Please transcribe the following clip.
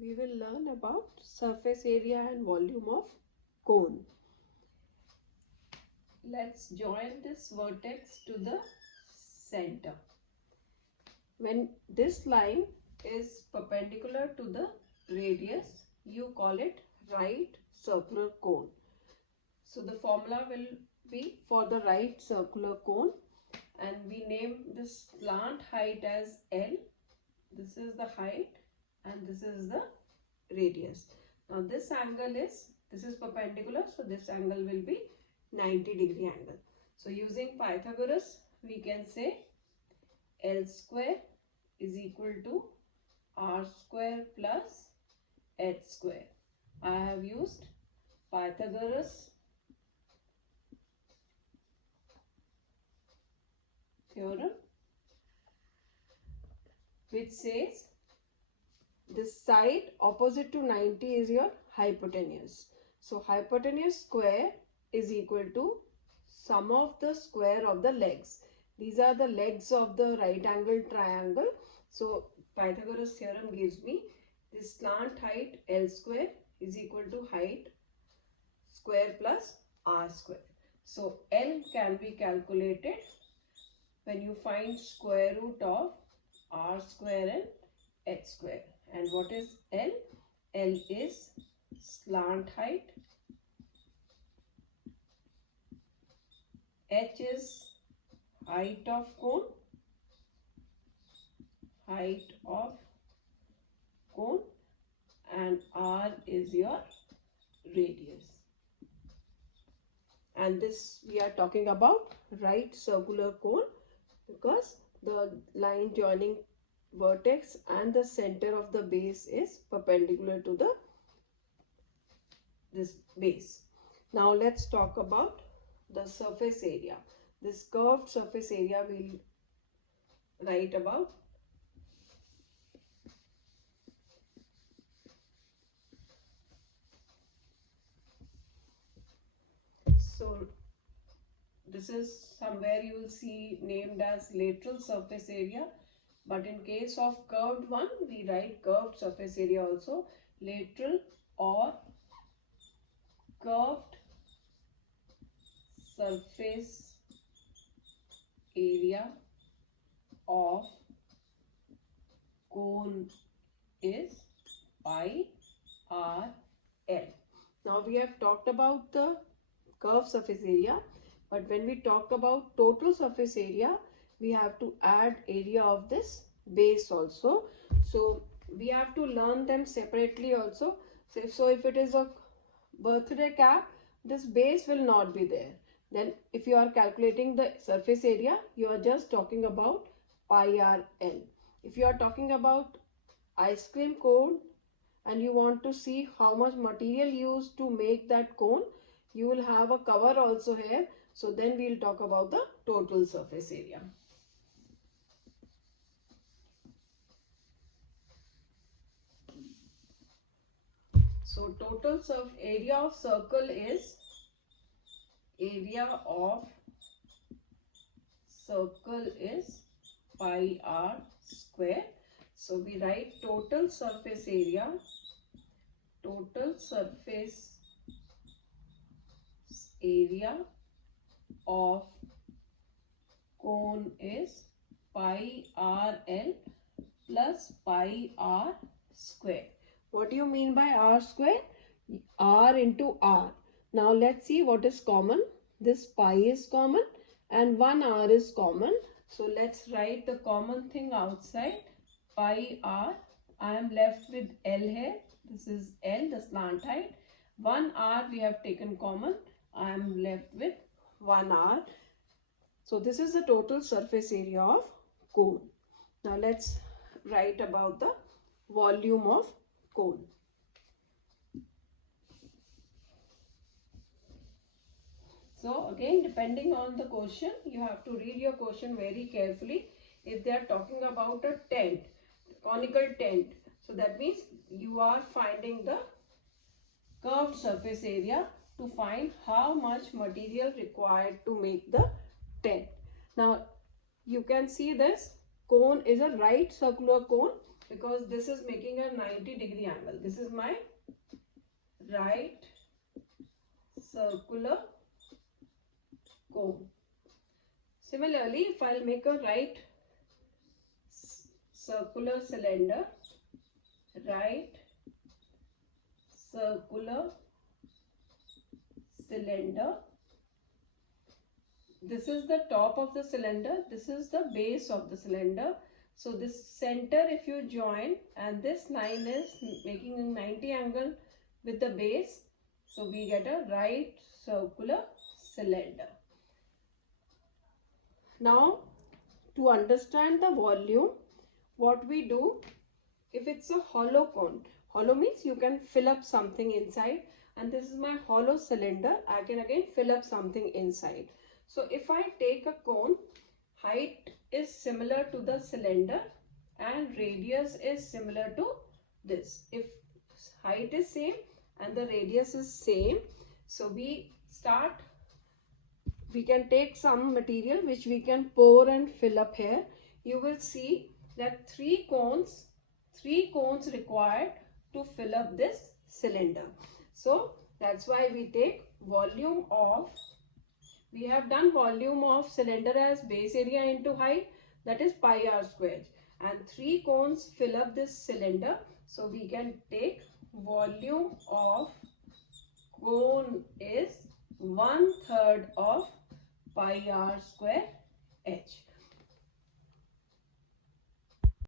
we will learn about surface area and volume of cone. Let's join this vertex to the center. When this line is perpendicular to the radius, you call it right circular cone. So the formula will be for the right circular cone, and we name this slant height as L. This is the height and this is the radius. Now this is perpendicular, so this angle will be 90-degree angle. So using Pythagoras, we can say L square is equal to R square plus H square. I have used Pythagoras theorem, which says this side opposite to 90 is your hypotenuse. So hypotenuse square is equal to sum of the square of the legs. These are the legs of the right angle triangle. So Pythagoras theorem gives me this slant height L square is equal to height square plus R square. So L can be calculated when you find square root of R square and H square. And what is L? L is slant height. H is height of cone. Height of cone. And R is your radius. And this we are talking about right circular cone, because the line joining vertex and the center of the base is perpendicular to this base. Now let's talk about the surface area. This curved surface area we'll write about. So this is somewhere you will see named as lateral surface area, but in case of curved one, we write curved surface area also. Lateral or curved surface area of cone is pi r L. Now we have talked about the curved surface area, but when we talk about total surface area, we have to add area of this base also. So we have to learn them separately also. So if it is a birthday cap, this base will not be there. Then if you are calculating the surface area, you are just talking about pi r L. If you are talking about ice cream cone and you want to see how much material used to make that cone, you will have a cover also here. So then we will talk about the total surface area. So total area of circle is pi r square. So we write total surface area of cone is pi r L plus pi r square. What do you mean by r square? R into r. Now let's see what is common. This pi is common and 1 r is common. So let's write the common thing outside. Pi r. I am left with L here. This is L, the slant height. 1 r we have taken common. I am left with 1 r. So this is the total surface area of cone. Now let's write about the volume of cone. So again, depending on the question, you have to read your question very carefully. If they are talking about a tent, conical tent, so that means you are finding the curved surface area to find how much material required to make the tent. Now you can see this cone is a right circular cone, because this is making a 90-degree angle. This is my right circular cone. Similarly, if I'll make a right circular cylinder, right circular cylinder, this is the top of the cylinder, this is the base of the cylinder. So this center, if you join, and this line is making a 90 angle with the base, so we get a right circular cylinder. Now, to understand the volume, what we do, if it's a hollow cone, hollow means you can fill up something inside, and this is my hollow cylinder, I can again fill up something inside. So if I take a cone, height is similar to the cylinder and radius is similar to this. If height is same and the radius is same, so we can take some material which we can pour and fill up here. You will see that three cones required to fill up this cylinder. So that's why we take volume of, we have done volume of cylinder as base area into height, that is pi r squared, and three cones fill up this cylinder, so we can take volume of cone is 1/3 of pi r square h.